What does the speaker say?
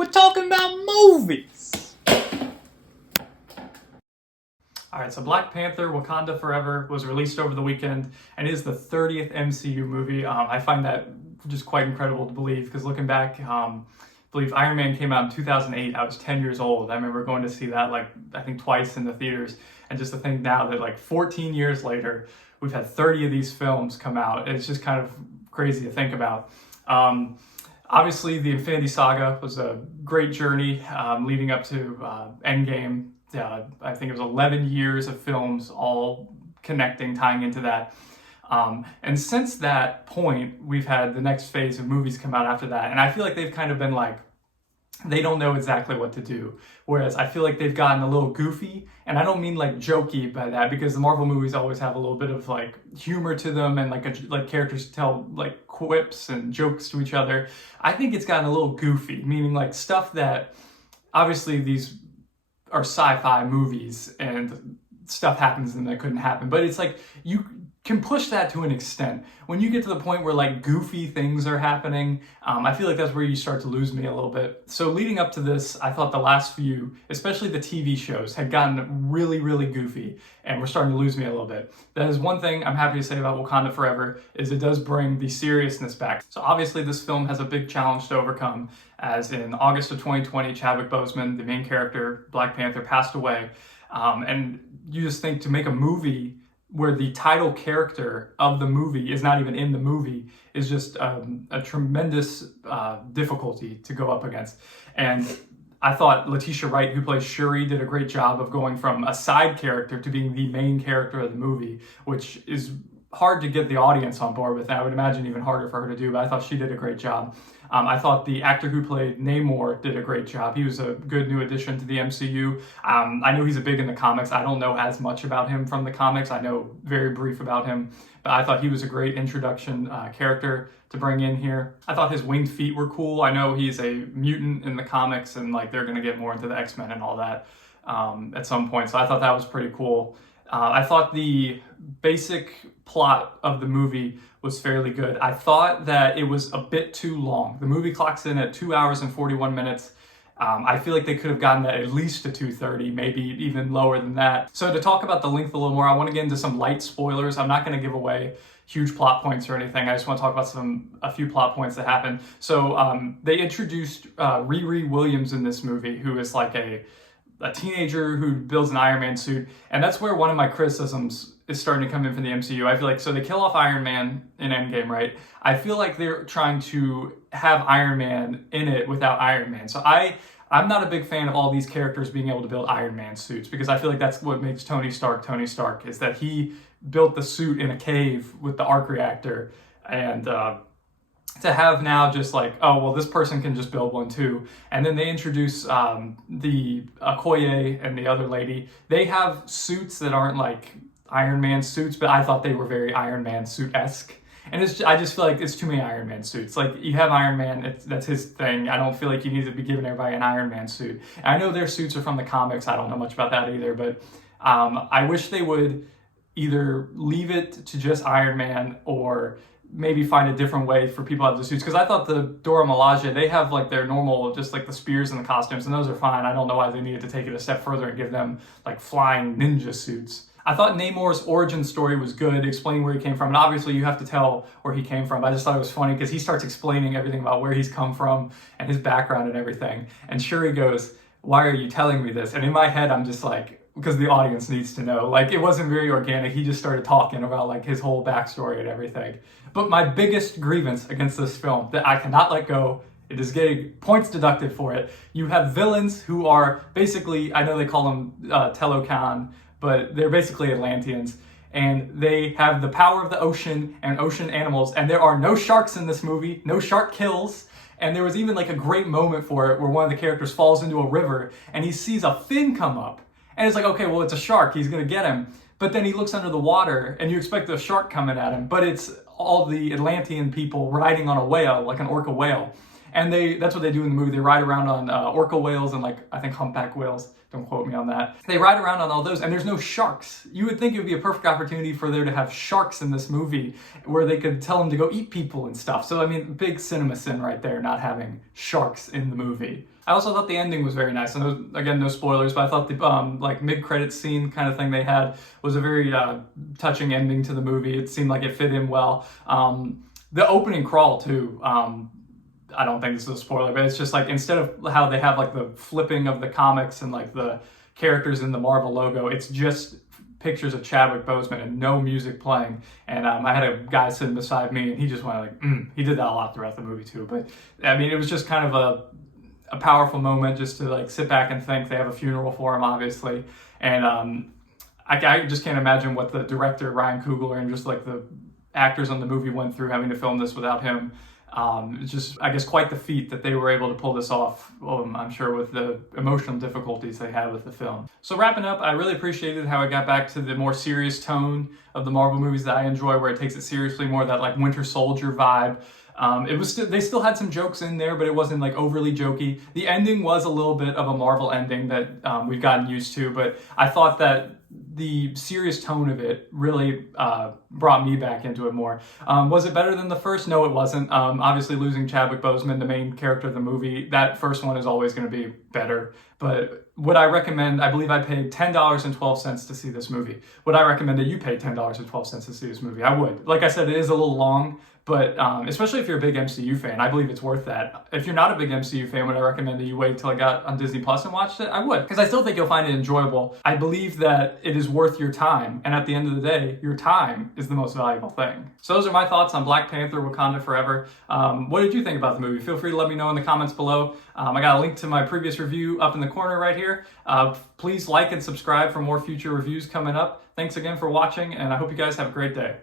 We're talking about movies. Alright, so Black Panther, Wakanda Forever was released over the weekend and is the 30th MCU movie. I find that just quite incredible to believe because looking back, I believe Iron Man came out in 2008. I was 10 years old. I remember going to see that I think twice in the theaters. And just to think now that 14 years later, we've had 30 of these films come out. It's just kind of crazy to think about. Obviously, the Infinity Saga was a great journey leading up to Endgame. I think it was 11 years of films all connecting, tying into that. And since that point, we've had the next phase of movies come out after that. And I feel like they've kind of been they don't know exactly what to do. Whereas I feel like they've gotten a little goofy, and I don't mean jokey by that, because the Marvel movies always have a little bit of humor to them, and characters tell quips and jokes to each other. I think it's gotten a little goofy, meaning stuff that obviously these are sci-fi movies and stuff happens and that couldn't happen, but it's you can push that to an extent. When you get to the point where goofy things are happening, I feel like that's where you start to lose me a little bit. So leading up to this, I thought the last few, especially the TV shows, had gotten really, really goofy and were starting to lose me a little bit. That is one thing I'm happy to say about Wakanda Forever, is it does bring the seriousness back. So obviously this film has a big challenge to overcome, as in August of 2020, Chadwick Boseman, the main character, Black Panther, passed away. And you just think, to make a movie where the title character of the movie is not even in the movie is just a tremendous difficulty to go up against. And I thought Letitia Wright, who plays Shuri, did a great job of going from a side character to being the main character of the movie, which is hard to get the audience on board with, and I would imagine even harder for her to do, but I thought she did a great job. I thought the actor who played Namor did a great job. He was a good new addition to the MCU. I know he's big in the comics. I don't know as much about him from the comics. I know very brief about him, but I thought he was a great introduction character to bring in here. I thought his winged feet were cool. I know he's a mutant in the comics, and they're going to get more into the X-Men and all that at some point, so I thought that was pretty cool. I thought the basic plot of the movie was fairly good. I thought that it was a bit too long. The movie clocks in at 2 hours and 41 minutes. I feel like they could have gotten that at least to 2:30, maybe even lower than that. So to talk about the length a little more, I want to get into some light spoilers. I'm not going to give away huge plot points or anything. I just want to talk about a few plot points that happened. So they introduced Riri Williams in this movie, who is a teenager who builds an Iron Man suit. And that's where one of my criticisms is starting to come in from the MCU. I feel like, so they kill off Iron Man in Endgame, right? I feel like they're trying to have Iron Man in it without Iron Man. So I'm not a big fan of all these characters being able to build Iron Man suits, because I feel like that's what makes Tony Stark, is that he built the suit in a cave with the arc reactor. And to have now just oh, well, this person can just build one too. And then they introduce the Okoye and the other lady. They have suits that aren't Iron Man suits, but I thought they were very Iron Man suit-esque. And I just feel like it's too many Iron Man suits. You have Iron Man, that's his thing. I don't feel like you need to be giving everybody an Iron Man suit. And I know their suits are from the comics. I don't know much about that either, but I wish they would either leave it to just Iron Man, or maybe find a different way for people to have the suits. Because I thought the Dora Milaje, they have their normal, just the spears and the costumes, and those are fine. I don't know why they needed to take it a step further and give them flying ninja suits. I thought Namor's origin story was good, explaining where he came from, and obviously you have to tell where he came from. I just thought it was funny because he starts explaining everything about where he's come from and his background and everything. And Shuri goes, "Why are you telling me this?" And in my head, I'm just because the audience needs to know. It wasn't very organic. He just started talking about his whole backstory and everything. But my biggest grievance against this film that I cannot let go, it is getting points deducted for it. You have villains who are basically, I know they call them Telokan, but they're basically Atlanteans. And they have the power of the ocean and ocean animals. And there are no sharks in this movie, no shark kills. And there was even a great moment for it where one of the characters falls into a river and he sees a fin come up. And it's okay, well, it's a shark, he's gonna get him. But then he looks under the water and you expect a shark coming at him, but it's all the Atlantean people riding on a whale, an orca whale. And that's what they do in the movie. They ride around on orca whales and I think humpback whales. Don't quote me on that. They ride around on all those, and there's no sharks. You would think it would be a perfect opportunity for there to have sharks in this movie where they could tell them to go eat people and stuff. So, I mean, big cinema sin right there, not having sharks in the movie. I also thought the ending was very nice. And again, no spoilers, but I thought the like mid-credits scene kind of thing they had was a very touching ending to the movie. It seemed like it fit in well. The opening crawl too. I don't think this is a spoiler, but it's just like instead of how they have like the flipping of the comics and like the characters in the Marvel logo, it's just pictures of Chadwick Boseman and no music playing. And I had a guy sitting beside me and he just went like, He did that a lot throughout the movie too. But I mean, it was just kind of a powerful moment just to like sit back and think. They have a funeral for him, obviously. And I just can't imagine what the director, Ryan Coogler, and just like the actors on the movie went through having to film this without him. It's just, I guess, quite the feat that they were able to pull this off, I'm sure, with the emotional difficulties they had with the film. So wrapping up, I really appreciated how it got back to the more serious tone of the Marvel movies that I enjoy, where it takes it seriously, more that like Winter Soldier vibe. They still had some jokes in there, but it wasn't like overly jokey. The ending was a little bit of a Marvel ending that we've gotten used to, but I thought that the serious tone of it really brought me back into it more. Was it better than the first? No, it wasn't. Obviously, losing Chadwick Boseman, the main character of the movie, that first one is always going to be better. But would I recommend, I believe I paid $10.12 to see this movie. Would I recommend that you pay $10.12 to see this movie? I would. Like I said, it is a little long, but especially if you're a big MCU fan, I believe it's worth that. If you're not a big MCU fan, would I recommend that you wait till it got on Disney Plus and watched it? I would, because I still think you'll find it enjoyable. I believe that it is worth your time, and at the end of the day, your time is the most valuable thing. So those are my thoughts on Black Panther: Wakanda Forever. What did you think about the movie? Feel free to let me know in the comments below. I got a link to my previous review up in the corner right here. Please like and subscribe for more future reviews coming up. Thanks again for watching, and I hope you guys have a great day.